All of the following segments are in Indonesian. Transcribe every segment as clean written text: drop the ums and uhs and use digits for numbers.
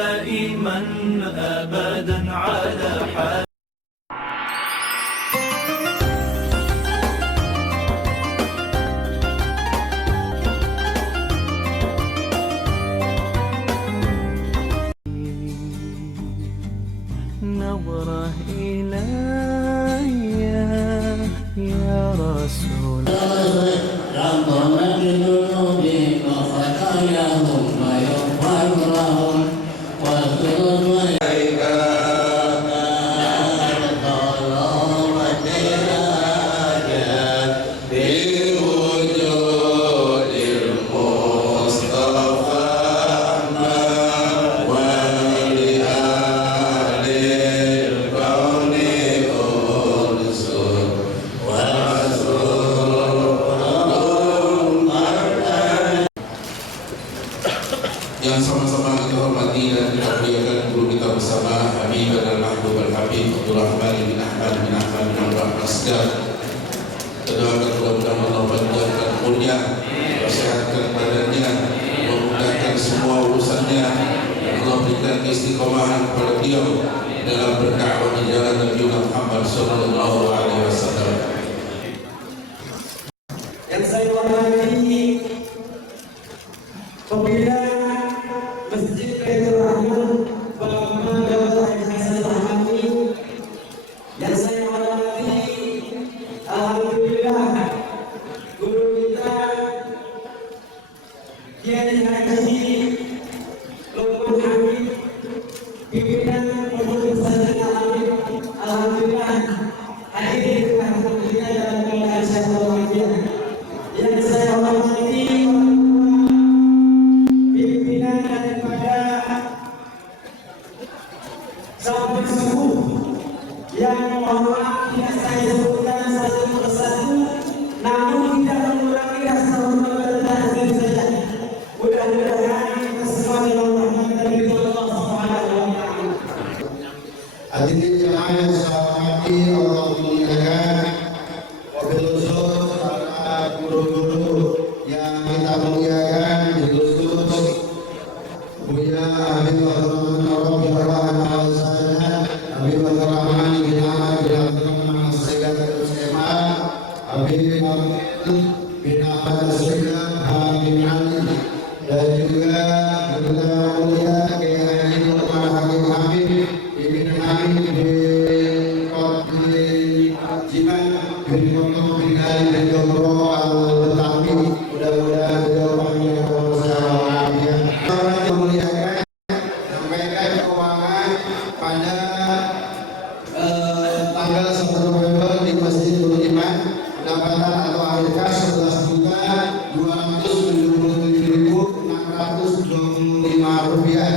دائما أبدا على حال. نظرة إلي يا رسول ربنا بذنوبهم وخطاياهم ويغفر لهم واغفر إليك الظلم والدراجات بوجود المصطفى yang sama-sama kita hormati dan kita muliakan guru kita bersama Habib dan Mahbub Al-Habib Abdul Rahman bin Ahmad bin Ahmad bin Abdul Asgar. Kita doakan mudah-mudahan Allah panjangkan umurnya, persehatkan badannya, memudahkan semua urusannya, Allah berikan istiqomahan kepada beliau dalam berdakwah di jalan Nabi Muhammad sallallahu alaihi wasallam. Yang saya hormati pembina Masjid Baitur Rahman Bapak Dr. Hasan Rahmani, yang saya hormati alhamdulillah guru kita Kiai Haji Lukman Hamid, pimpinan pengurus pesantren Al-Habib, alhamdulillah hadir di tengah kita dalam keadaan sehat walafiat. Yang saya hormati pimpinan daripada sampai subuh yang mohon maaf tidak saya sebutkan satu persatu, namun tidak mengurangi rasa hormat dan takzim saja. Mudah-mudahan kita semua dalam rahmat dari Allah Subhanahu wa taala. Hadirin jemaah yang saya hormati, Allah muliakan, wabil khusus para guru-guru yang kita muliakan, khusus Buya Habib Abdul Rahman Habib Abdul Rahman bin Ahmad bin Abdul Rahman Sayyid Al-Sema, Habib bin Ahmad Sayyid Habib Ali, dan juga kita mulia Kiai Haji Lukman Hakim Habib pimpinan kami di Jiman bin Kotor bin Ali bin Jomro Al-Betawi. Mudah-mudahan beliau panjang umur sehat memuliakan sampaikan keuangan pada tanggal 1 November di Masjid Nurul Iman, pendapatan atau akhir kas 11.277.625 rupiah.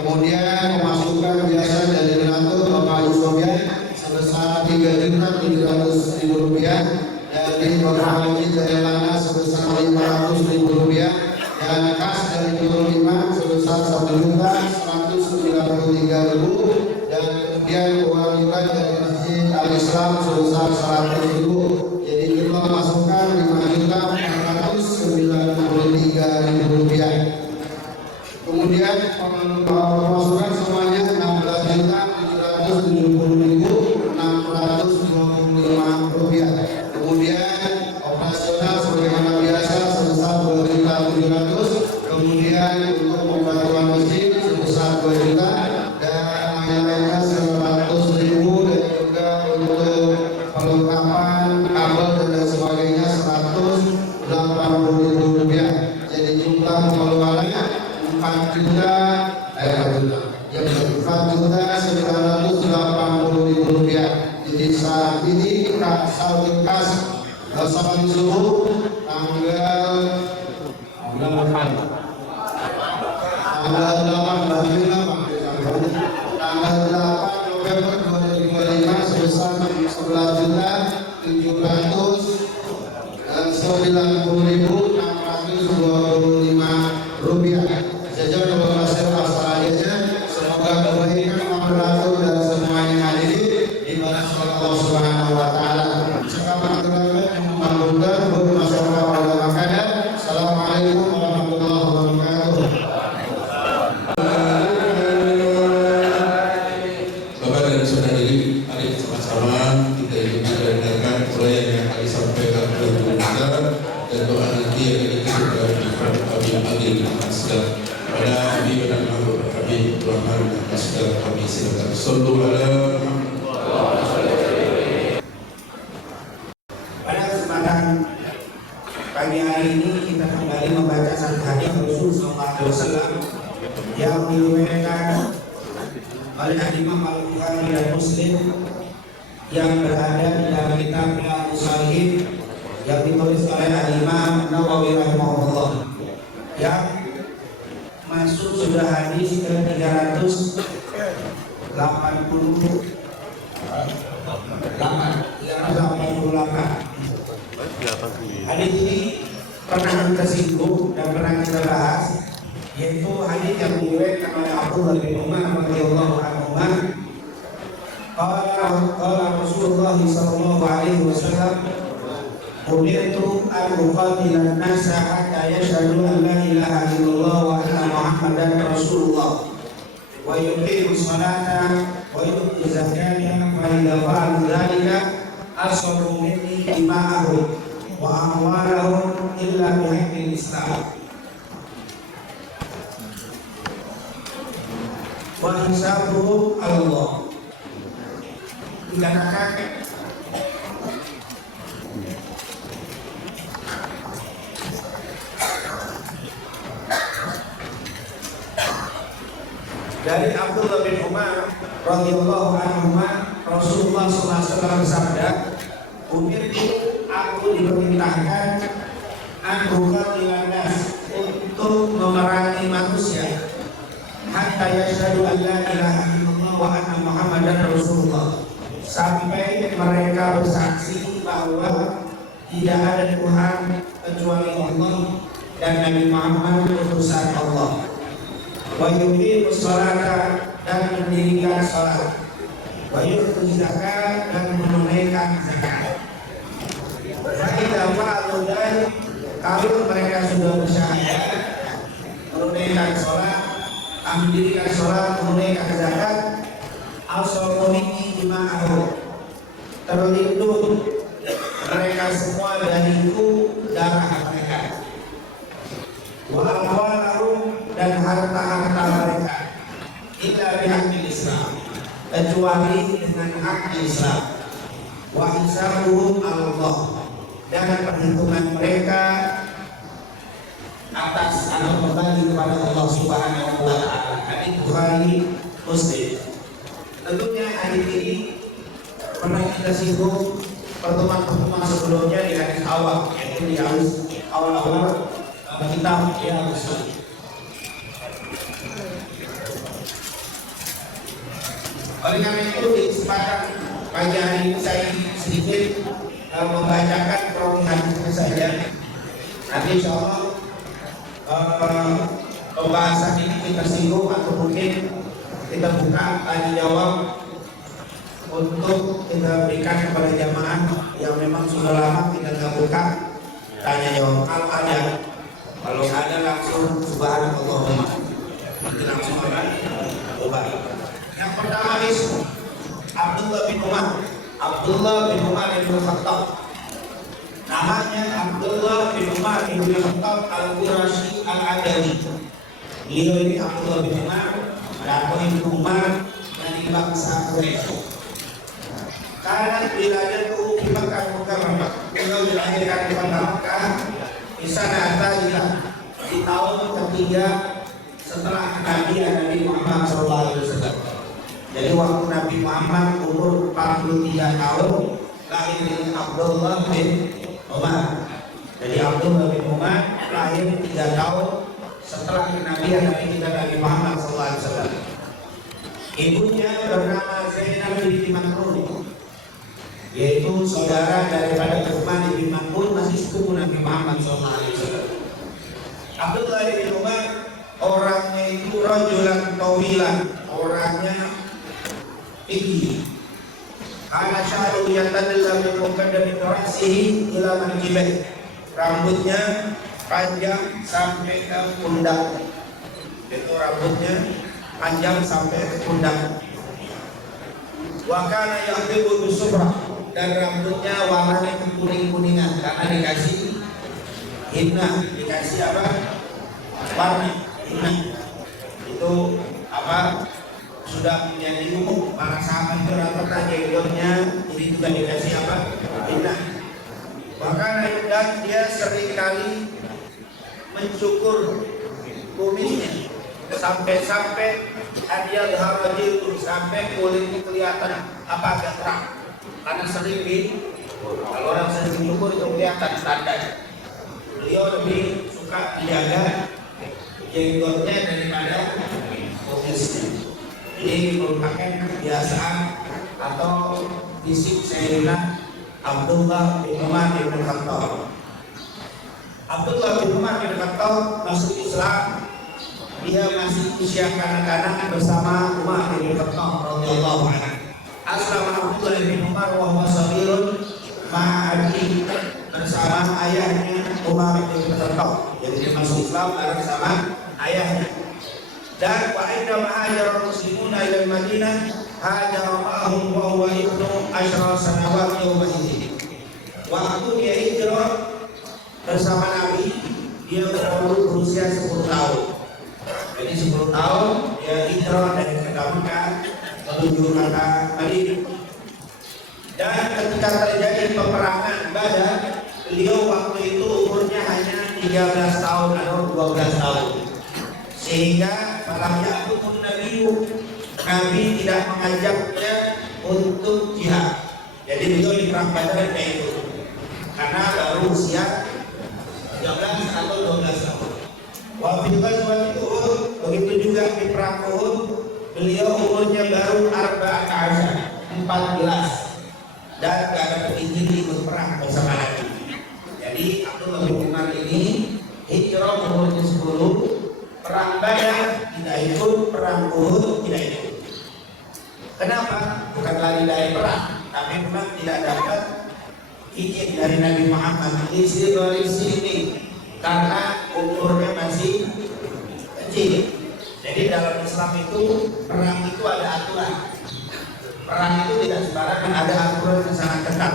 Kemudian pemasukan biasa dari donatur Bapak Yusofian sebesar 3.700.000 rupiah, dari Bapak Haji Jailana sebesar 500.000 rupiah, dan kas dari Nurul Iman sebesar 1.193.000, dan kemudian uang juga dari Masjid Al-Islam sebesar 100.000. Jadi jumlah masukan 5.493.000 rupiah. Kemudian pemasukan semuanya 16.770.625 rupiah. Kemudian operasional sebagaimana biasa sebesar 2.700.000. Kemudian untuk pembangunan masjid sebesar 2 juta, dan lain-lainnya 100.000, dan juga untuk perlengkapan kabel dan lain sebagainya 180.000 rupiah. Jadi jumlah pengeluarannya 4.980.000 rupiah. Jadi saat ini saldo kas sampai subuh tanggal 8 November 2025 sebesar 11.990.625 rupiah. Jajar kepada masyarakat, semoga kebaikan Allah dan semuanya hadir di balas Allah Subhanahu wa taala. Sekarang yang membangunkan masyarakat Allah makanan amal dan segala kami silakan. Sallu ala Pada kesempatan pagi hari ini kita kembali membaca satu hadis Rasul Sallallahu Alaihi Wasallam yang diriwayatkan oleh Imam Al-Bukhari dan Muslim yang berada di dalam kitab Riyadhus Shalihin yang ditulis oleh Imam Nawawi rahimahullah, yang masuk sudah hadis ke 388. Hadis ini pernah kita singgung dan pernah kita bahas, yaitu hadis yang diriwayatkan oleh Abdullah bin Umar radhiyallahu anhu. Qala Rasulullah sallallahu alaihi wasallam, umirtu an uqatila an-nasa hatta yashhadu an la ilaha illallah wa anna Muhammadan Rasulullah wa yuqimu sholata wa yu'tu zakata fa idza fa'alu dhalika asaru minni dima'ahum wa amwalahum illa bihaqqil Islam wa hisabuhum 'ala Allah. Dikatakan dari Abdullah bin Umar radhiyallahu anhu, Rasulullah SAW bersabda, umirtu, aku diperintahkan an-uqatilan nas, untuk memerangi manusia, hatta yashhadu an la ilaha illallah wa anna Muhammadan Rasulullah, sampai mereka bersaksi bahwa tidak ada Tuhan kecuali Allah dan Nabi Muhammad utusan Allah. Wa yuqimu sholata, dan mendirikan salat. Wa yu'tu zakat, dan menunaikan zakat. Fa idza fa'alu dzalik, kalau mereka sudah bersyahadat, menunaikan salat, mendirikan salat, menunaikan zakat, al-sawmini dima'ahu, terlindung mereka semua dariku darah mereka, wa amwalahum, dan harta-harta mereka, illa bihaqqil Islam, kecuali dengan hak Islam, wa hisabuhum 'ala Allah, dan perhitungan mereka atas atau kembali kepada Allah Subhanahu wa taala. Hadis Bukhari Muslim. Tentunya hadis ini pernah kita singgung pertemuan-pertemuan sebelumnya di hadis awal, yaitu di awal kitab Riyadhus Shalihin. Oleh karena itu, di kesempatan pagi hari ini saya sedikit membacakan perawi hadisnya saja. Nanti insya Allah pembahasan ini kita singgung atau mungkin kita buka tanya jawab untuk kita berikan kepada jamaah yang memang sudah lama kita nggak buka tanya jawab. Kalau ada langsung subhanallah, nanti langsung coba. Yang pertama itu Abdullah bin Umar bin Khattab. Namanya Abdullah bin Umar bin Khattab al-Qurashi al-Adawi. Beliau ini Abdullah bin Umar dan bin Umar dari bangsa Quraisy. Karena wilayahnya di Makkah Mukarramah, beliau dilahirkan di Makkah di sana di tahun ketiga setelah kenabian Nabi Muhammad SAW. Jadi waktu Nabi Muhammad umur 43 tahun, lahir dengan Abdullah bin Umar. Jadi Abdullah bin Umar lahir 3 tahun setelah kenabian Nabi Muhammad SAW. Ibunya bernama Zainab binti Makrum, yaitu saudara daripada Uthman bin Makrum, masih sepupu Nabi Muhammad SAW. Abdullah bin Umar orangnya itu rajulan tawilan, orangnya tinggi. Karena sya'ru yatadalla min muqaddami ra'sihi ila mankibihi, rambutnya panjang sampai ke pundak. Itu rambutnya panjang sampai ke pundak. Wa kana yahdibu bisufra, dan rambutnya warnanya kuning-kuningan karena dikasih hina, dikasih apa? Warna hina. Itu apa sudah menjadi umum. Para sahabat itu rata-rata jenggotnya jadi juga dikasih indah. Bahkan dan dia seringkali mencukur kumisnya sampai dia berharajil sampai kulitnya kelihatan agak terang karena sering kalau orang sering mencukur itu kelihatan tanda. Beliau lebih suka menjaga jenggotnya daripada kumisnya. Ini merupakan kebiasaan atau fisik Sayyidina Abdullah bin Umar bin Khattab. Abdullah bin Umar bin Khattab masuk Islam, dia masih usia kanak-kanak bersama Umar bin Khattab radhiyallahu anhu. Aslama Abdullah bin Umar wa huwa saghirun ma'abi, bersama ayahnya Umar bin Khattab. Jadi dia masuk Islam bersama ayahnya. Dan wa inna ma'ajara muslimuna ila Madinah hajara ma'ahum wa huwa ibnu asyra sanawat yawma idin. Waktu dia hijrah bersama Nabi, dia berusia 10 tahun. Jadi 10 tahun dia hijrah dari Mekah menuju Madinah. Dan ketika terjadi peperangan Badar, beliau waktu itu umurnya hanya 13 tahun atau 12 tahun. Sehingga falam ya'budu Nabi tidak mengajaknya untuk jihad. Jadi beliau di perang Badar kayak itu karena baru usia 13 atau 12 tahun. Wa fi ghazwati Uhud, begitu juga di perang Uhud, beliau umurnya baru 14 dan gak ada izin ikut perang bersama Nabi. Jadi Abdullah bin Umar ini hijrah umurnya 10, perang Badar tidak ikut, perang Uhud tidak ikut. Kenapa? Bukan lari dari perang, tapi memang tidak dapat izin dari Nabi Muhammad ini karena umurnya masih kecil. Jadi dalam Islam itu perang itu ada aturan. Perang itu tidak sembarangan, ada aturan yang sangat ketat.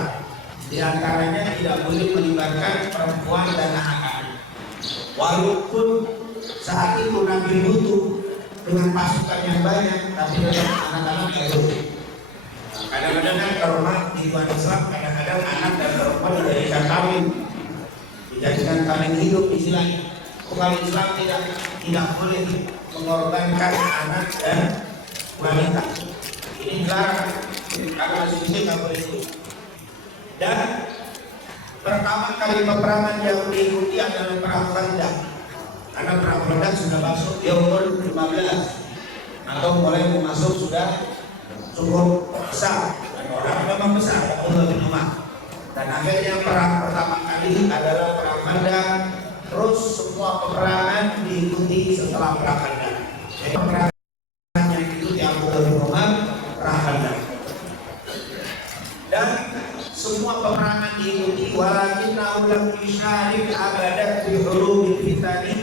Di antaranya tidak boleh melibatkan perempuan dan anak-anak. Walaupun saat itu Nabi butuh dengan pasukan yang banyak, tapi dengan anak-anak yang butuh. Kadang-kadang kan karena di luar Islam, kadang-kadang anak dan perempuan dijadikan kawin, dijadikan kawin hidup istilahnya. Kalau Islam tidak boleh mengorbankan anak dan wanita. Ini dilarang karena masih nggak boleh itu. Dan pertama kali peperangan yang diikuti adalah perang Khandaq. Karena perang Khandaq sudah masuk di umur 15 atau mulai masuk sudah cukup besar. Dan orang memang besar, Abdullah bin Umar. Dan akhirnya perang pertama kali adalah perang Khandaq. Terus semua peperangan diikuti setelah perang Khandaq. Jadi peperangan yang diikuti Abdullah bin Umar perang Khandaq. Dan semua peperangan diikuti walakin lam yusharik abadat fi hurubil fitani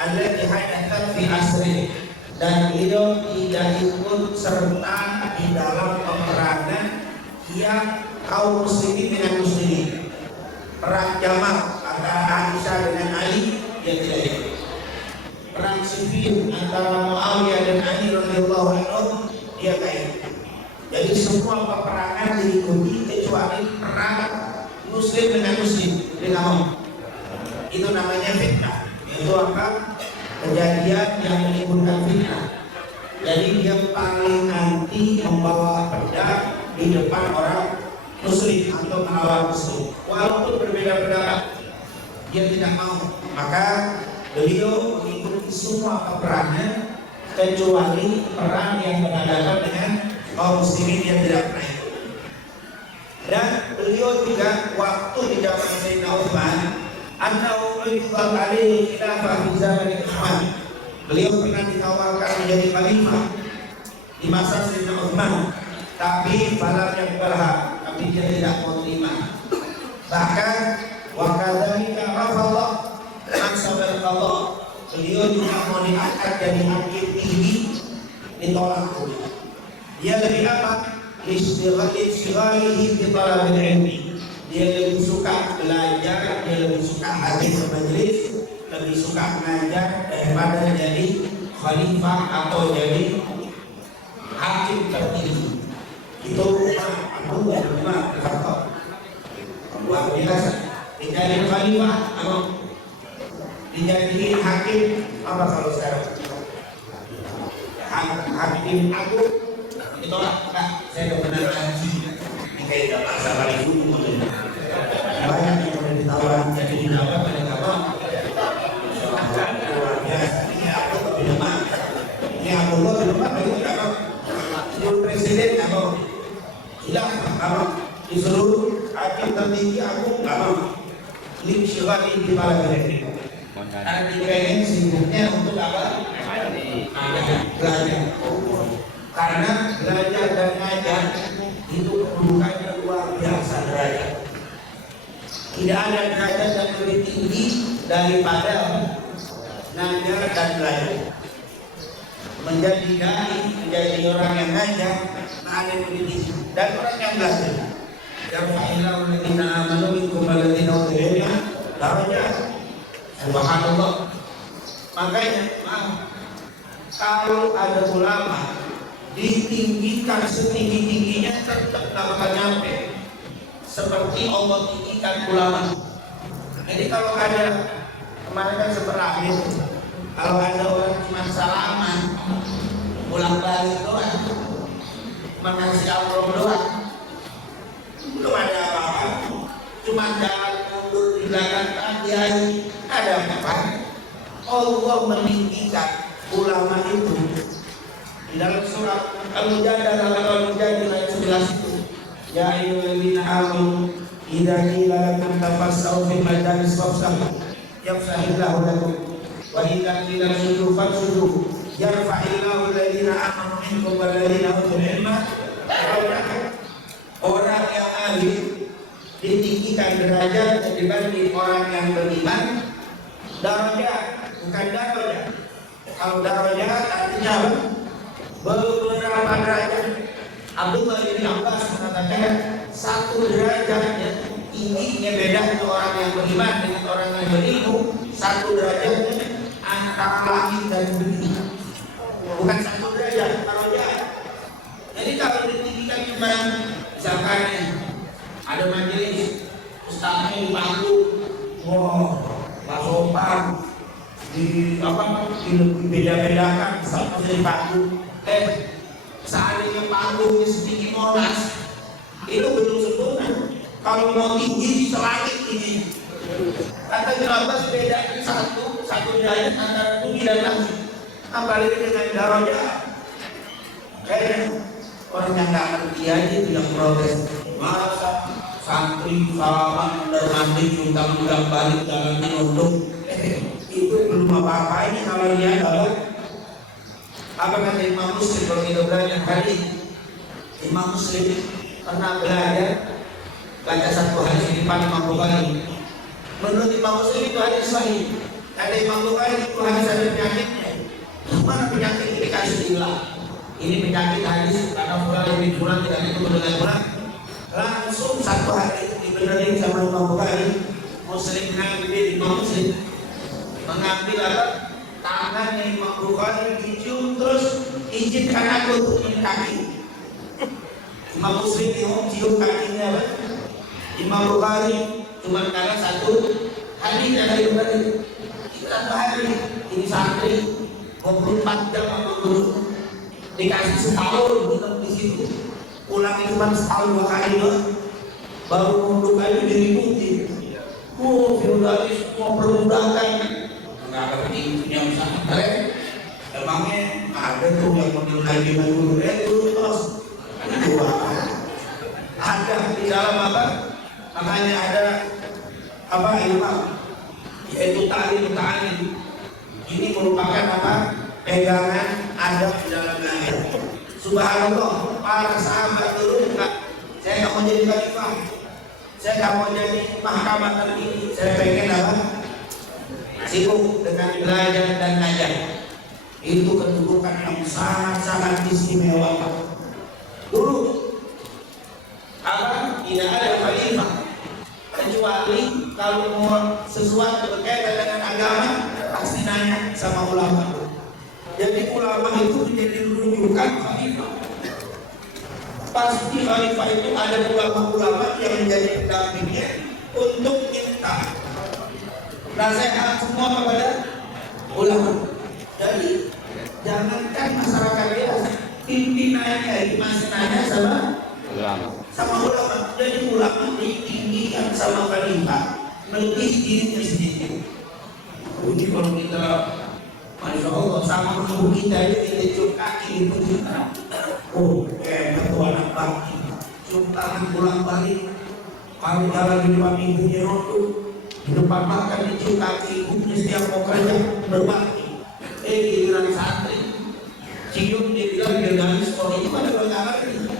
allati hadathat fi asri, dan beliau tidak ikut serta di dalam peperangan yang kaum muslimin dengan muslimin. Perang Jamal antara Aisyah dengan Ali dia tidak ikut. Perang Siffin antara Muawiyah dan Ali radhiyallahu anhu dia tidak ikut. Jadi semua peperangan diikuti kecuali perang muslim dengan muslim. Dengan itu namanya fitnah. Itu apa? Kejadian yang menimbulkan fitnah. Jadi dia paling anti membawa pedang di depan orang muslim atau melawan muslim. Walaupun berbeda pendapat, dia tidak mau. Maka beliau mengikuti semua peperangan kecuali perang yang berhadapan dengan kaum muslimin yang tidak pernah ikut. Dan beliau juga waktu di zaman Sayyidina Utsman, annahu yuqal alaihi khilafah fi zaman Utsman. Beliau pernah ditawarkan menjadi khalifah di masa Sayyidina Utsman, tapi falam yaqbalha, tapi dia tidak mau terima. Bahkan wa kadzalika rafadha mansab al-qadha. Beliau juga mau diangkat jadi hakim tinggi, ditolak. Dia lebih apa? Istighalihi di talabil ilmi. Dia lebih suka belajar, dia lebih suka hadir majlis, lebih suka mengajar daripada jadi khalifah atau jadi hakim tertinggi. Itu aku memang faktor luar biasa. Dijadi khalifah atau dijadi hakim apa kalau sekarang hakim aku itu lah saya udah pernah ngaji di kayak bahasa paling dulu banyak yang udah ditawaran jadi apa pada kapan luar biasa. Ini aku lebih lemah, ini aku lebih lemah dari apa presiden apa hilang apa disuruh hakim tertinggi aku nggak mau lim syuhari di kepala negeri karena dipengen sibuknya untuk apa belajar, karena belajar dan ngajar itu kedudukannya luar biasa derajat. Tidak ada derajat yang lebih tinggi daripada ngajar dan belajar. Menjadi dai, menjadi orang yang ngajar, ada yang lebih tinggi dan orang yang belajar. Yarfa'illahu alladziina aamanu minkum walladziina utul ilma darajat. Subhanallah. Makanya kalau ada ulama ditinggikan setinggi-tingginya tetap tak akan nyampe seperti Allah tinggikan ulama. Jadi kalau ada kemarin kan seberangin, kalau ada orang cuma salaman pulang balik doang, mengasih amplop doang, belum ada apa-apa, cuma jalan mundur di belakang kiai, ada apa? Allah meninggikan ulama itu di dalam surat Al-Mujadalah atau Al-Mujadilah ayat 11 itu, ya ayyuhalladzina amanu idza qila lakum tafassahu fil majalis fafsahu yafsahillahu lakum wa idza qila sujudu fasjudu yarfa'illahu alladzina amanu minkum walladzina utul ilma darajat. Orang yang alim ditinggikan derajat dibanding orang yang beriman. Darajat bukan darajat. Kalau darajat artinya beberapa derajat. Abdullah bin Abbas mengatakan satu derajat tingginya beda dengan orang yang beriman dengan orang yang berilmu. Satu derajat antara langit dan bumi. Bukan satu derajat, darajat. Jadi kalau ditinggikan cuma misalkan ada majelis ustaznya di panggung, Pak Sopan di apa beda-bedakan sama di panggung. Seandainya panggungnya setinggi Monas, itu belum sempurna. Kalau mau tinggi selangit ini, kata jelas beda satu derajat antara bumi dan langit. Apalagi dengan darajat. Kayak orang yang nggak ngerti aja bilang protes. Masa santri salaman mandi utang balik jalan untuk itu belum apa-apa. Ini kalau dia adalah apa kata Imam Muslim kalau kita belajar hadis. Imam Muslim pernah belajar baca satu hadis di depan Imam Bukhari. Menurut Imam Muslim itu hadis sahih. Ada Imam Bukhari itu hadis ada penyakitnya. Mana penyakit ini dikasih hilang. Ini penyakit hadis karena Fulan lebih kurang tidak itu dengan kurang. Langsung satu hari itu dibenerin sama Imam Bukhari. Muslim Imam Muslim mengambil apa? Tangannya Imam Bukhari dicium terus izinkan aku untuk minum kaki. Imam Muslim cium kakinya apa? Imam Bukhari cuma karena satu hadis yang dari Bukhari. Itu satu hari ini santri 24 jam sama guru dikasih setahun tetap di situ. Pulang cuma setahun 2 kali doang. Baru mundur aja diributin. Feodalis mau perbudakan. Nggak ngerti yang pesantren. Emangnya ada tuh yang model lagi dulu terus ada di dalam apa? Makanya ada apa ilmu yaitu ta'lim. Ini merupakan apa? Pegangan adab di dalam ayat. Subhanallah, para sahabat dulu saya nggak mau jadi khalifah, saya nggak mau jadi mahkamah tertinggi, saya pengen apa? Sibuk dengan belajar dan ngajar. Itu kedudukan yang sangat istimewa. Dulu apa? Tidak ada khalifah kecuali kalau mau sesuatu berkaitan dengan agama pasti nanya sama ulama. Jadi ulama itu menjadi rujukan khalifah. Pasti khalifah itu ada ulama-ulama yang menjadi pendampingnya untuk minta nasihat semua kepada ulama. Jadi jangankan masyarakat biasa, pimpinannya masih nanya sama ulama. Jadi ulama ditinggikan sama khalifah, melebihi dirinya sendiri. Ini kalau kita, Masya Allah, sama guru kita ini cium kaki itu kita, oh hebat tuh anak bakti, cium tangan pulang balik, kalau jalan di depan ibunya rotu, di depan makan dicium kaki, ibunya setiap mau kerja berbakti. Giliran santri cium dia bilang dia dari sekolah itu ada pelanggaran ini.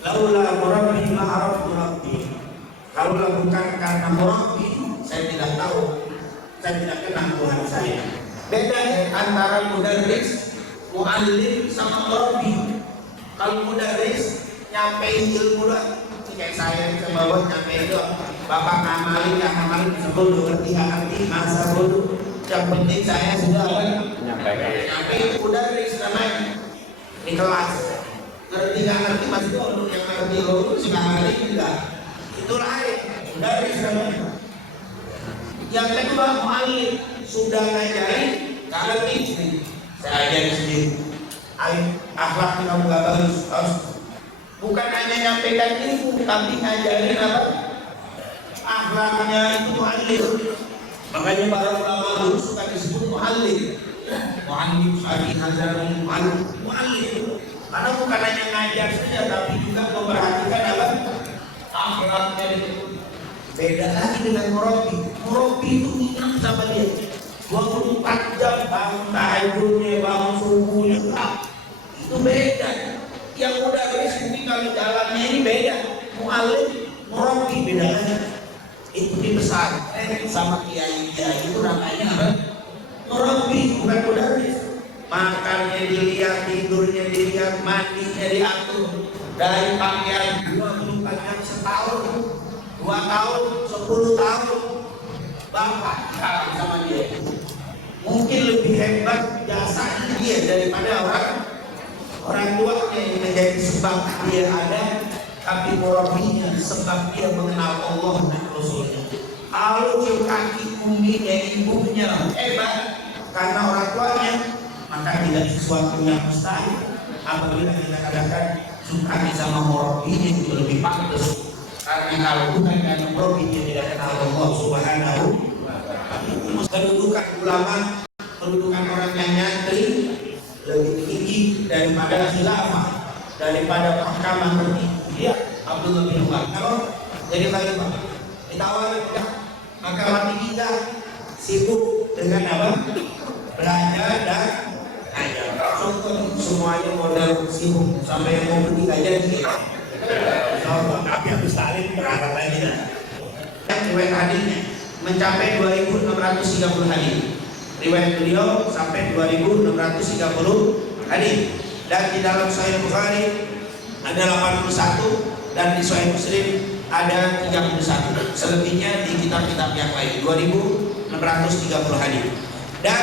Laulah murabbi ma'araf murabbi. Kalau bukan karena murabbi, saya tidak tahu, saya tidak kenal Tuhan saya. Beda antara mudarris, muallim sama murabbi. Kalau mudarris nyampein ilmu lah, kayak saya ke bawah nyampein itu, bapak ngamalin sebelum ngerti masa bodoh. Yang penting saya sudah nyampe itu mudarris namanya di kelas. Ngerti masih bodoh, yang ngerti lo itu sudah ngerti enggak, itu lain, mudarris namanya. Yang kedua muallim, sudah ngajarin nggak ngerti, saya ajarin sendiri. Akhlak kamu gak bagus, bukan hanya nyampaikan ilmu tapi ngajarin apa, akhlaknya itu muallim. Makanya para ulama dulu suka disebut muallim. Muallim Syarih Hazari muallim. Karena bukan hanya ngajar saja tapi juga memperhatikan apa? Akhlaknya itu. Beda lagi dengan murabbi. Murabbi itu ingat sama dia. 24 jam bangun tahajudnya, bangun subuhnya. Itu beda. Yang udah resmi kalau jalannya ini beda. Muallim, murabbi beda lagi. Itu di pesantren sama kiai itu namanya apa? Murabbi, bukan mudarris. Makannya dilihat, tidurnya dilihat, mandinya diatur. Dari pakaian 24 jam setahun, 2 tahun, 10 tahun, bapak kalah sama dia. Mungkin lebih hebat jasanya dia daripada orang tuanya yang menjadi sebab dia ada. Tapi murabbinya sebab dia mengenal Allah dan Rasulnya. Kalau cium kaki umminya, ibunya hebat karena orang tuanya, maka tidak sesuatu yang mustahil apabila kita katakan suka sama murabbinya itu lebih pantas. Karena kalau bukan karena murabbinya tidak kenal Allah Subhanahu wa ta'ala. Kedudukan ulama, kedudukan orang yang nyantri lebih tinggi daripada khilafah, daripada mahkamah tertinggi. Dia Abdullah bin Umar kalau jadi khalifah ditawarin udah maka mati kita sibuk dengan apa? Belajar dan ngajar. Contoh semuanya modal sibuk sampai yang mau pergi ngajar gitu. Tapi habis talim berangkat lagi dah. Riwayat hadisnya mencapai 2.630 hadis. Riwayat beliau sampai 2.630 hadis. Dan di dalam Sahih Bukhari ada 81 dan di Sahih Muslim ada 31. Selebihnya di kitab-kitab yang lain 2.630 hadis. Dan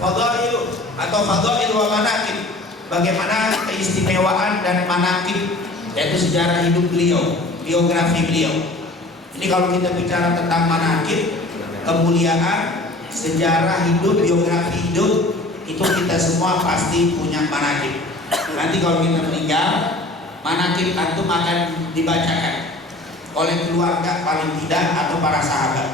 fadail atau fadail wa manaqib, bagaimana keistimewaan dan manaqib, yaitu sejarah hidup beliau, biografi beliau. Ini kalau kita bicara tentang manaqib, kemuliaan, sejarah hidup, biografi hidup, itu kita semua pasti punya manaqib. Nanti kalau kita meninggal, manaqib antum akan dibacakan oleh keluarga paling tidak atau para sahabat.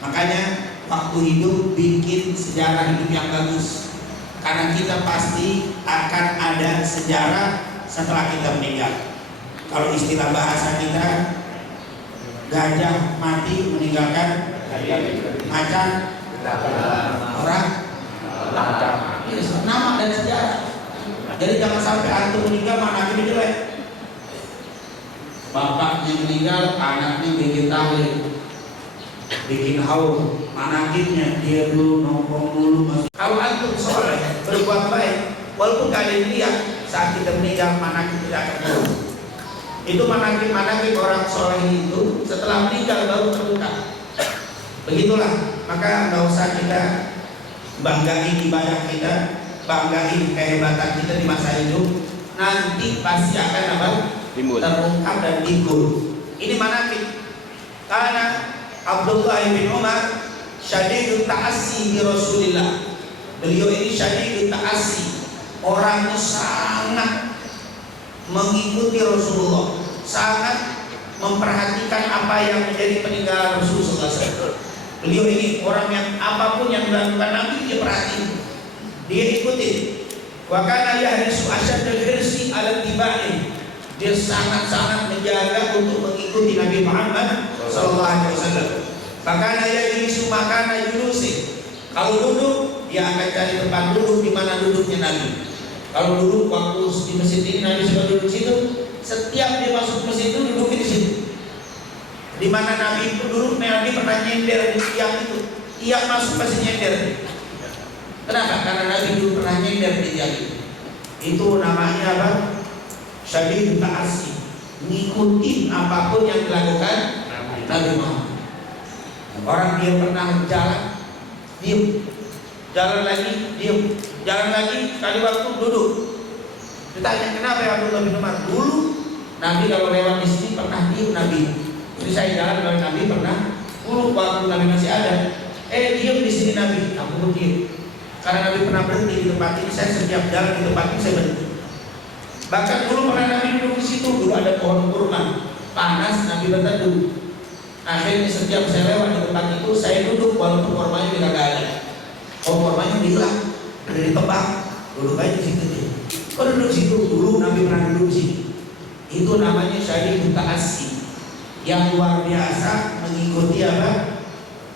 Makanya waktu hidup bikin sejarah hidup yang bagus, karena kita pasti akan ada sejarah setelah kita meninggal. Kalau istilah bahasa kita, gajah mati meninggalkan macan, orang, nama dan sejarah. Jadi jangan sampai antum meninggal manaqibnya jelek. Bapaknya meninggal, anaknya bikin tahlil, bikin haul, manaqibnya dia dulu nongkrong dulu masih. Kalau antum soleh, berbuat baik, walaupun kalian lihat saat kita meninggal manaqib tidak akan turun. Itu manaqib orang soleh itu setelah meninggal baru terbuka. Begitulah, maka nggak usah kita banggain ibadah kita, banggain kehebatan kita di masa hidup, nanti pasti akan apa? Terungkap dan timbul. Ini manaqib. Karena Abdullah bin Umar syadidut ta'assi bi Rasulillah. Beliau ini syadidut ta'assi, orangnya sangat mengikuti Rasulullah, sangat memperhatikan apa yang menjadi peninggalan Rasulullah SAW. Beliau ini orang yang apapun yang dilakukan Nabi dia perhatiin, dia ikutin. Wa kana yahrisu asyaddal hirsi ala tibai. Dia sangat-sangat menjaga untuk mengikuti Nabi Muhammad sallallahu alaihi wasallam. Bahkan yajlisu makana julusi. Kalau duduk dia akan cari tempat duduk di mana duduknya Nabi. Kalau duduk waktu di masjid ini Nabi suka duduk situ, setiap dia masuk masjid itu duduk di situ. Di mana Nabi itu duduk, Nabi pernah nyender di tiang itu. Tiang masuk pasti nyender. Kenapa? Karena Nabi dulu pernah nyender di tiang itu. Itu namanya apa? Syadidut ta'assi, ngikutin apapun yang dilakukan Nabi Muhammad. Orang dia pernah jalan, diam, jalan lagi, diam, jalan lagi, sekali waktu duduk. Ditanya kenapa ya Abdullah bin Umar? Dulu Nabi kalau lewat di sini pernah diam Nabi. Jadi saya jalan kalau Nabi pernah, dulu waktu Nabi masih ada, diam di sini Nabi, aku pun diam. Karena Nabi pernah berhenti di tempat ini, saya setiap jalan di tempat ini saya berhenti. Bahkan dulu pernah Nabi duduk di situ, dulu ada pohon kurma, panas, Nabi berteduh. Akhirnya setiap saya lewat di tempat itu, saya duduk walaupun kurmanya tidak ada. Pohon kurmanya hilang, udah ditebak, duduk aja di situ. Kok duduk di situ? Dulu Nabi pernah duduk di situ. Itu namanya syadidut ta'assi, yang luar biasa mengikuti apa?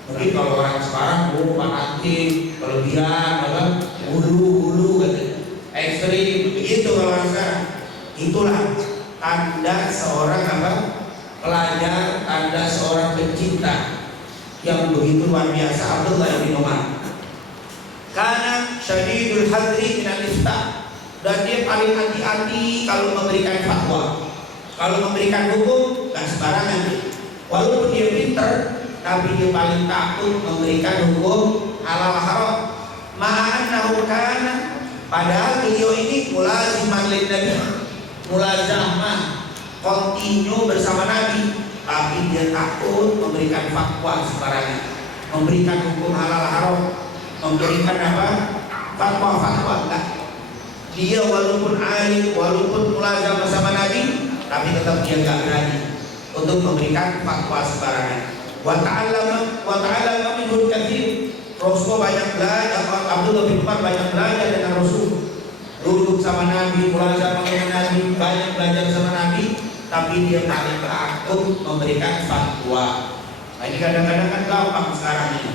Mungkin kalau orang sekarang fanatik, berlebihan, hulu ekstrim, begitu kalau orang sekarang. Itulah tanda seorang apa? Pelajar, tanda seorang pencinta yang begitu luar biasa Abdullah bin Umar. Karena syadidul hadri min al-ifta, dan dia paling hati-hati kalau memberikan fatwa. Kalau memberikan hukum nggak sembarangan. Walaupun dia pinter, tapi dia paling takut memberikan hukum halal haram. Ma'annahu kana, padahal beliau ini mulaziman lin Nabi, mulazamah, kontinu bersama Nabi, tapi dia takut memberikan fatwa sembarangan, memberikan hukum halal haram, memberikan apa? Fatwa enggak. Dia walaupun alim, walaupun mulazam bersama Nabi, tapi tetap dia enggak berani untuk memberikan fatwa sembarangan. Wa ta'allama minhu katsir. Rasulullah banyak belajar, Abdullah bin Umar banyak belajar dengan Rasul. Duduk sama Nabi, mulazam dengan Nabi, banyak belajar sama Nabi, tapi dia paling takut memberikan fatwa. Nah, ini kadang-kadang kan gampang sekarang ini.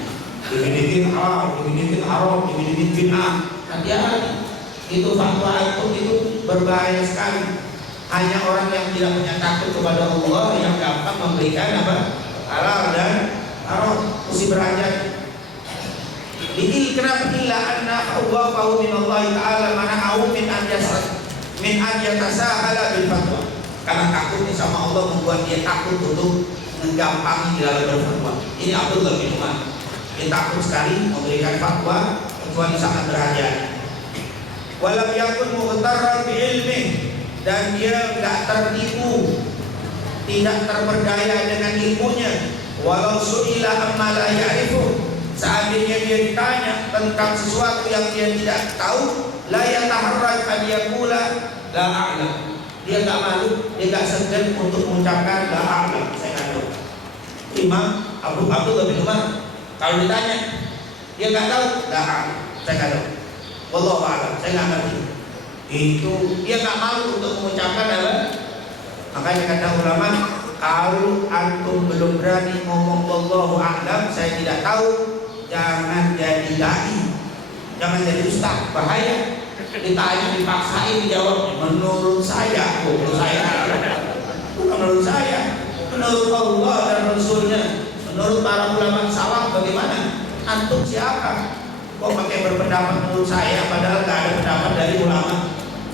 Dibikin haram, dibikin bid'ah. Hati-hati. Itu fatwa itu berbahaya sekali. Hanya orang yang tidak punya takut kepada Allah yang gampang memberikan apa? Halal dan haram. Mesti berhati-hati. Ini kenapa illa anna awwafahu min Allah Ta'ala mana'ahu min an yatasahala bil fatwa. Karena takutnya sama Allah membuat dia takut untuk menggampangi di dalam berfatwa. Ini Abdullah bin Umar. Dia takut sekali memberikan fatwa kecuali sangat berhati-hati. Walam yakun mughtarran bi ilmi, dan dia tidak tertipu, tidak terperdaya dengan ilmunya. Walau su'ila amma la ya'rifu, seandainya dia ditanya tentang sesuatu yang dia tidak tahu, la yataharraj an yaqula la a'lam. Dia enggak malu, dia enggak segan untuk mengucapkan la a'lam, saya enggak tahu. Imam Abdullah bin Umar kalau ditanya dia enggak tahu, la a'lam, saya enggak tahu. Wallahu a'lam, saya enggak ngerti. Itu dia enggak malu untuk mengucapkan apa? Makanya kata ulama, kalau antum belum berani ngomong wallahu a'lam, saya tidak tahu, jangan jadi dai, jangan jadi ustaz, bahaya. Ditanya dipaksain dijawab menurut saya, bukan menurut saya, menurut Allah dan Rasulnya, menurut para ulama salaf bagaimana? Antum siapa? Kok pakai berpendapat menurut saya padahal nggak ada pendapat dari ulama?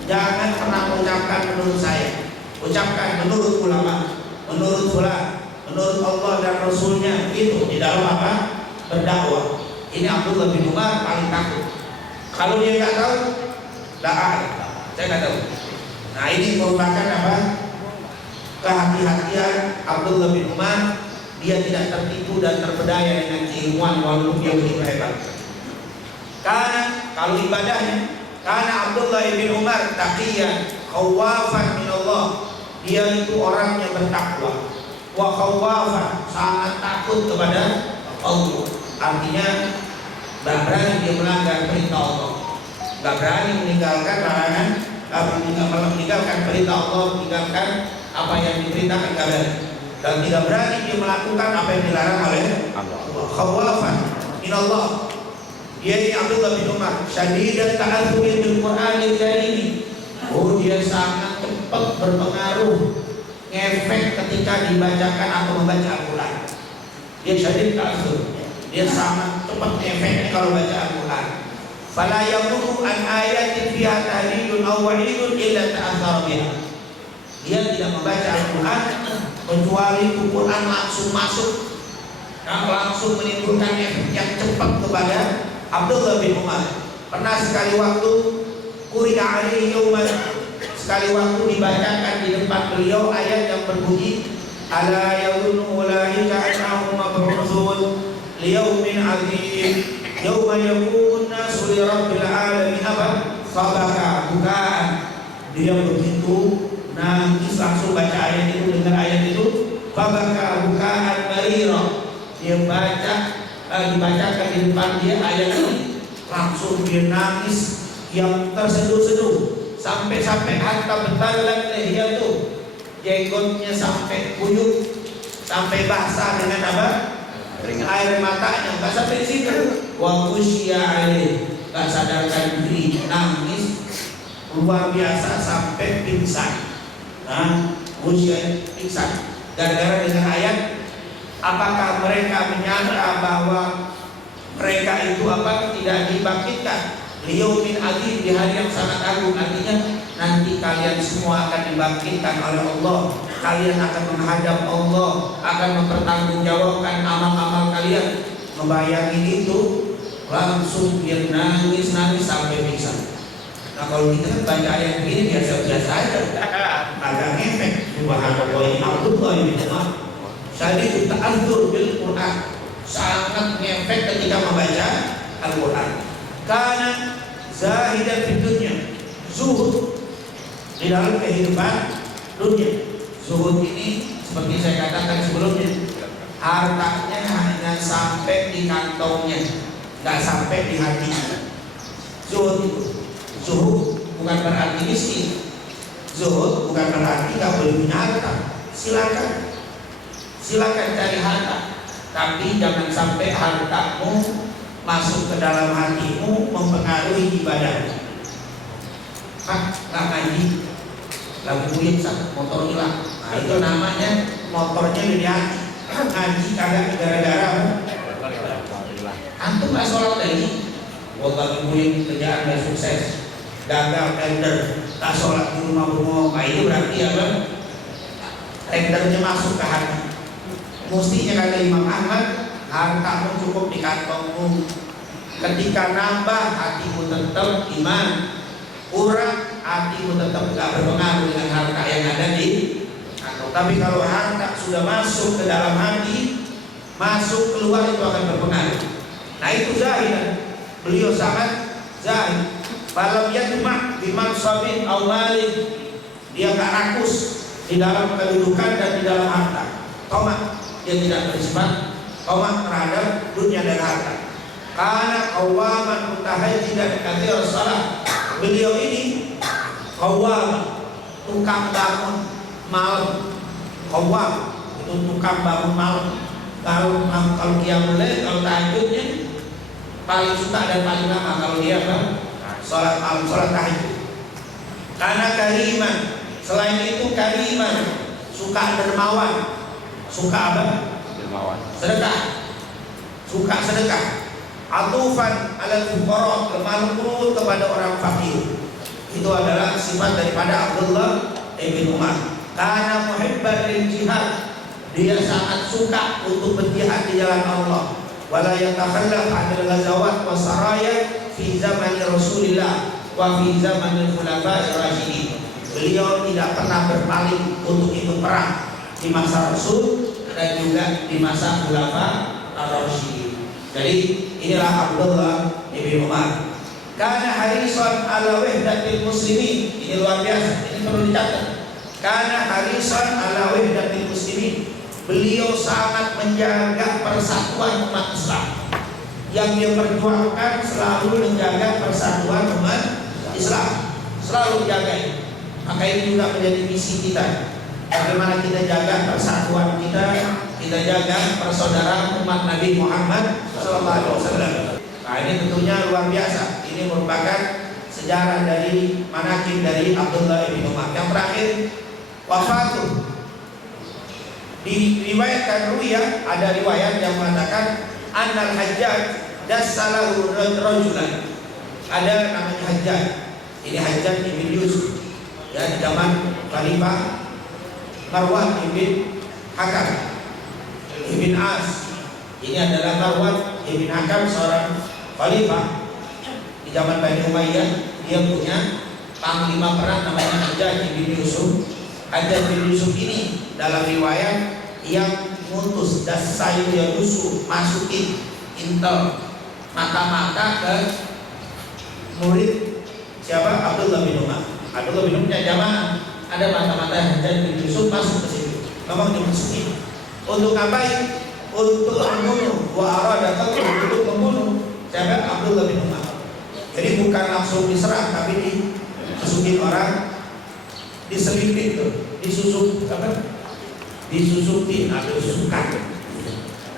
Jangan pernah mengucapkan menurut saya, ucapkan menurut ulama, menurut fulan, menurut Allah dan Rasulnya. Itu di dalam apa? Berdakwah. Ini Abdullah bin Umar paling takut. Kalau dia nggak tahu, saya nggak tahu. Nah ini merupakan apa? Kehati-hatian Abdullah bin Umar. Dia tidak tertipu dan terpedaya dengan keilmuan walaupun dia begitu hebat. Karena kalau ibadahnya, karena Abdullah bin Umar taqiyan khawafan min Allah. Dia itu orang yang bertakwa. Wa khawafan, sangat takut kepada Allah. Artinya tidak berani dia melanggar perintah Allah, tidak berani meninggalkan larangan, meninggalkan perintah Allah, meninggalkan apa yang diperintahkan kepada, dan tidak berani dia melakukan apa yang dilarang oleh Allah. Khawafan min Allah. Dia ini Abdullah bin Umar syadidat ta'athuri bil Qur'anil Karim. Oh, dia sangat cepat berpengaruh, ngefek ketika dibacakan atau membaca Al-Quran. Dia syadid ta'athur, dia sangat cepat ngefeknya kalau baca Al-Quran. Fala yaqulu an ayatin fiha tahdidun aw wa'idun illa ta'athara biha. Dia tidak membaca Al-Quran kecuali Al-Quran langsung masuk, langsung menimbulkan efek yang cepat kepada Abdullah bin Umar. Pernah sekali waktu quri'a alaihi yauman, sekali waktu dibacakan di depan beliau ayat yang berbunyi ala yadunnu ulaika annahum mab'utsun liyaumin 'adzim yauma yaqumun nasu li rabbil alamin fabaka bukaan. Dia begitu nangis langsung baca ayat itu, dengar ayat itu, fabaka bukaan marira. Dia baca dibacakan di depan dia ayat ini, langsung dia nangis yang terseduh-seduh sampai hatta betalan lihiyatu, jenggotnya sampai kuyup, sampai basah dengan apa? Air matanya, nggak sampai di situ. Wa khusya alaih, nggak sadarkan diri, nangis luar biasa sampai pingsan. Nah, khusya pingsan gara-gara dengan ayat. Apakah mereka menyangka bahwa mereka itu apa tidak dibangkitkan? Liyaumin adzim, di hari yang sangat agung. Artinya nanti kalian semua akan dibangkitkan oleh Allah. Kalian akan menghadap Allah, akan mempertanggungjawabkan amal-amal kalian. Membayangin itu, langsung dia nangis sampai pingsan. Nah kalau kita kan baca ayat begini biasa-biasa aja, agak ngefek. Subhanallah, ini Abdullah bin Umar syadid ta'athur bil Quran, sangat ngefek ketika membaca Al-Quran. Karena zahidan di dunia, zuhud di dalam kehidupan dunia. Zuhud ini seperti saya katakan sebelumnya, hartanya hanya sampai di kantongnya, nggak sampai di hatinya. Zuhud bukan berarti miskin. Zuhud bukan berarti nggak boleh punya harta. Silakan cari harta, tapi jangan sampai hartamu masuk ke dalam hatimu, mempengaruhi ibadahmu. Nggak ngaji, lagi buyut motor hilang. Nah itu namanya motornya di hati. Ngaji kagak gara-gara antum nggak sholat lagi, lagi buyut, kerjaan nggak sukses, gagal tender, tak sholat di rumah bengong. Nah itu berarti apa? Tendernya masuk ke hati. Mestinya kata Imam Ahmad, hartamu cukup di kantongmu. Ketika nambah, hatimu tetap iman. Kurang, hatimu tetap tidak berpengaruh dengan harta yang ada di kantong. Tapi kalau harta sudah masuk ke dalam hati, masuk keluar itu akan berpengaruh. Nah itu zahid. Beliau sangat zahid. Falam yatma' bi mansabin aw malin. Dia tak rakus di dalam kedudukan dan di dalam harta. Tomak, dia tidak bersifat tomak terhadap dunia dan harta. Karena qawaman mutahajjidan katsir salat. Beliau ini qawam, tukang bangun malam. Qawam itu tukang bangun malam. Kalau qiyamul lail, kalau tahajudnya paling suka dan paling lama kalau dia salat malam, salat tahajud. Karena kariman, selain itu kariman, suka dermawan. Suka apa? Sedekah. Suka sedekah. Atufan alal fuqara, lemah lembut kepada orang fakir. Itu adalah sifat daripada Abdullah bin Umar. Karena muhibban lil jihad, dia sangat suka untuk berjihad di jalan Allah. wala yatakhallaf 'anil ghazawat wa saraya fi zaman Rasulillah wa fi zaman khulafa'ir rasyidin. Beliau tidak pernah berpaling untuk ikut perang di masa Rasul dan juga di masa khulafa ar-rasyidin. Jadi inilah Abdullah ibn Umar. Kana harisan ala wahdatil muslimin. Ini luar biasa, ini perlu dicatat. Kana harisan ala wahdatil muslimin. Beliau sangat menjaga persatuan umat Islam. Yang dia perjuangkan selalu menjaga persatuan umat Islam, selalu jaga. Maka ini juga menjadi misi kita. Bagaimana kita jaga persatuan kita jaga persaudaraan umat Nabi Muhammad SAW. Nah, ini tentunya luar biasa. Ini merupakan sejarah dari manaqib dari Abdullah bin Umar. Yang terakhir, wafatun. Diriwayatkan ruya, ada riwayat yang mengatakan annal Hajjaj dassalahu rajulan. Ada namanya Hajjaj. Ini Hajjaj bin Yusuf. Ya, di zaman Khalifah Marwan ibn Hakam ibn As. Ini adalah Marwan ibn Hakam, seorang khalifah di zaman Bani Umayyah. Dia punya panglima perang namanya Hajjaj bin Yusuf. Hajjaj bin Yusuf ini dalam riwayat yang mutus dasayu ya Yusuf masukin intel mata-mata ke murid siapa? Abdullah bin Umar. Abdullah bin Umar punya jamaah, ada mata-mata Hajjaj bin Yusuf masuk ke situ. Memang dimasukin. Untuk ngapain? Untuk membunuh. Wa arada untuk membunuh siapa? Abdullah bin Umar. Jadi bukan langsung diserang, tapi dimasukin orang, diselipin tuh, disusup apa? Disusupin atau susukan.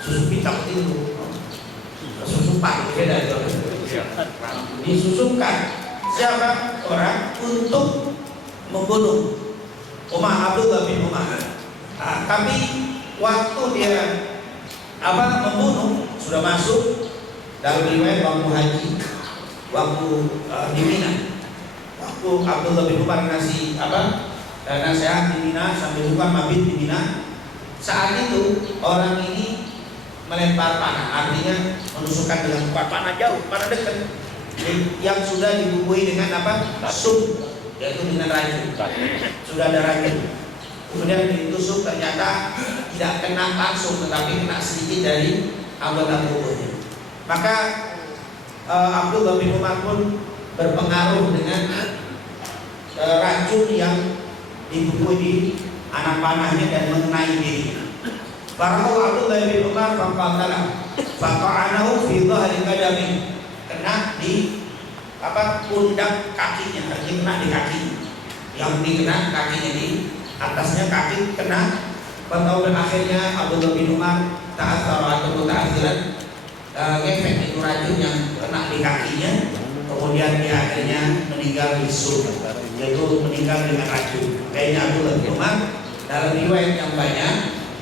Susupin tak itu. Susupan beda itu. Disusupkan siapa? Orang untuk membunuh Abdullah bin Umar. Nah, tapi waktu dia membunuh sudah masuk dalam riwayat waktu haji, waktu di Mina. Waktu Abdullah bin Umar ngasih nasihat di Mina sambil juga mabit di Mina. Saat itu orang ini melempar panah, artinya menusukkan dengan kuat, panah jauh, panah dekat, yang sudah dibumbui dengan sum, yaitu dengan racun. Sudah ada racun. Kemudian ditusuk, ternyata tidak kena langsung, tetapi kena sedikit dari anggota tubuhnya. Maka Abdullah bin Umar pun berpengaruh dengan racun yang dibumbui di anak panahnya dan mengenai dirinya. Farahul Abdullah bin Umar faqa'anahu fi dhahri qadami, kena di pundak kakinya, artinya kena di kaki. Yang dikena kakinya di atasnya, kaki kena. Pada akhirnya Abdullah bin Umar ta'athara atau ta'athiran, ngefek itu racun yang kena di kakinya. Kemudian dia akhirnya meninggal di sum, yaitu meninggal dengan racun. Kayaknya Abdullah bin Umar dalam riwayat yang banyak,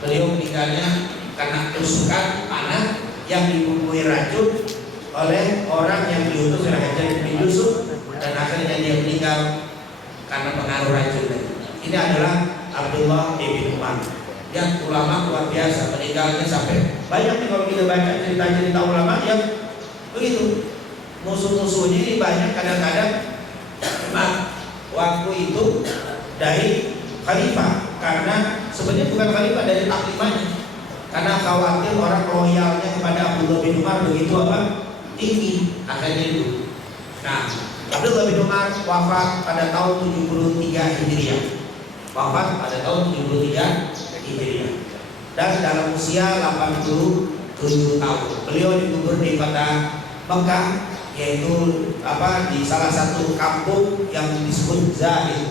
beliau meninggalnya karena tusukan panah yang dibumbui racun oleh orang yang diutus oleh Hajjaj bin Yusuf, dan akhirnya dia meninggal karena pengaruh racun. Ini adalah Abdullah bin Umar yang ulama luar biasa, meninggalnya sampai banyak nih kalau kita baca cerita-cerita ulama yang begitu. Musuh-musuhnya ini banyak, kadang-kadang memang waktu itu dari khalifah, karena sebenarnya bukan khalifah, dari taklimannya, karena khawatir orang loyalnya kepada Abdullah bin Umar begitu tinggi. Akhirnya itu. Nah, Abdullah bin Umar wafat pada tahun 73 Hijriah. Wafat pada tahun 73 Hijriah. Dan dalam usia 87 tahun. Beliau dikubur di kota Mekah, yaitu di salah satu kampung yang disebut Zahid,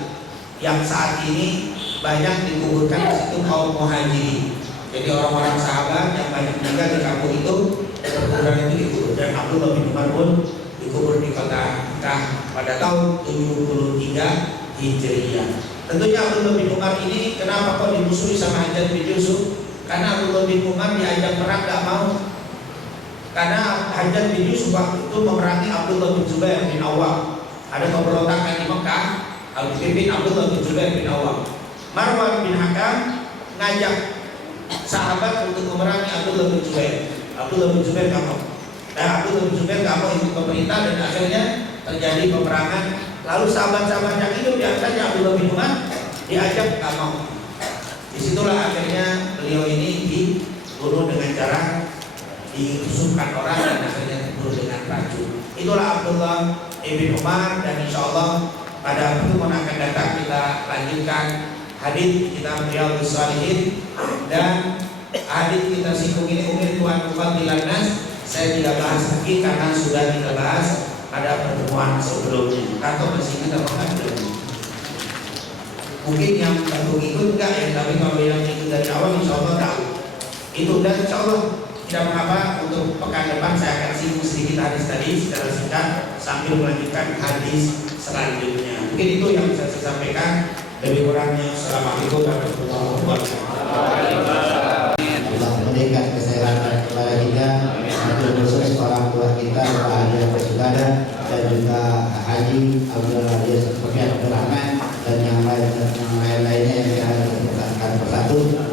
yang saat ini banyak dikuburkan di situ kaum muhajirin. Jadi orang-orang sahabat yang banyak meninggal di kampung itu, kuburan itu dikubur. Dan Abdullah bin Umar pun dikubur di kota Mekah pada tahun 73 Hijriah. Tentunya Abdullah bin Umar ini kenapa kok dimusuhi sama Hajjaj bin Yusuf? Karena Abdullah bin Umar diajak perang gak mau. Karena Hajjaj bin Yusuf waktu itu memerangi Abdullah bin Zubair bin Awwam. Ada pemberontakan di Mekah, dipimpin Abdullah bin Zubair bin Awwam. Marwan bin Hakam ngajak sahabat untuk memerangi Abdullah bin Zubair. Abdullah bin Zubair kapok. Nah, Abdullah bin Zubair kapok ikut pemerintah dan akhirnya terjadi peperangan. Lalu sahabat-sahabat yang hidup di antaranya Abdullah bin Umar diajak kapok. Disitulah akhirnya beliau ini dibunuh dengan cara ditusukkan orang dan akhirnya dibunuh dengan racun. Itulah Abdullah ibn Umar, dan insya Allah pada pertemuan akan datang kita lanjutkan hadis kita Riyadhus Shalihin, dan hadis kita singgung ini umir Tuhan Fadilan Nas saya tidak bahas lagi karena sudah kita bahas pada pertemuan sebelumnya. Atau masih kita bahas dulu. Mungkin yang baru ikut enggak ya, tapi kalau yang ikut dari awal insya Allah tahu itu. Dan insya Allah tidak mengapa untuk pekan depan saya akan singgung sedikit hadis tadi secara singkat sambil melanjutkan hadis selanjutnya. Mungkin itu yang bisa saya sampaikan. Lebih kurangnya assalamualaikum warahmatullahi wabarakatuh. Allah memberikan kesehatan kepada kita, khusus orang tua kita, Bapak Haji Abdul Sugada, dan juga Haji Abdul Sofian Abdul Rahman, dan yang lainnya yang kita persatukan persatu.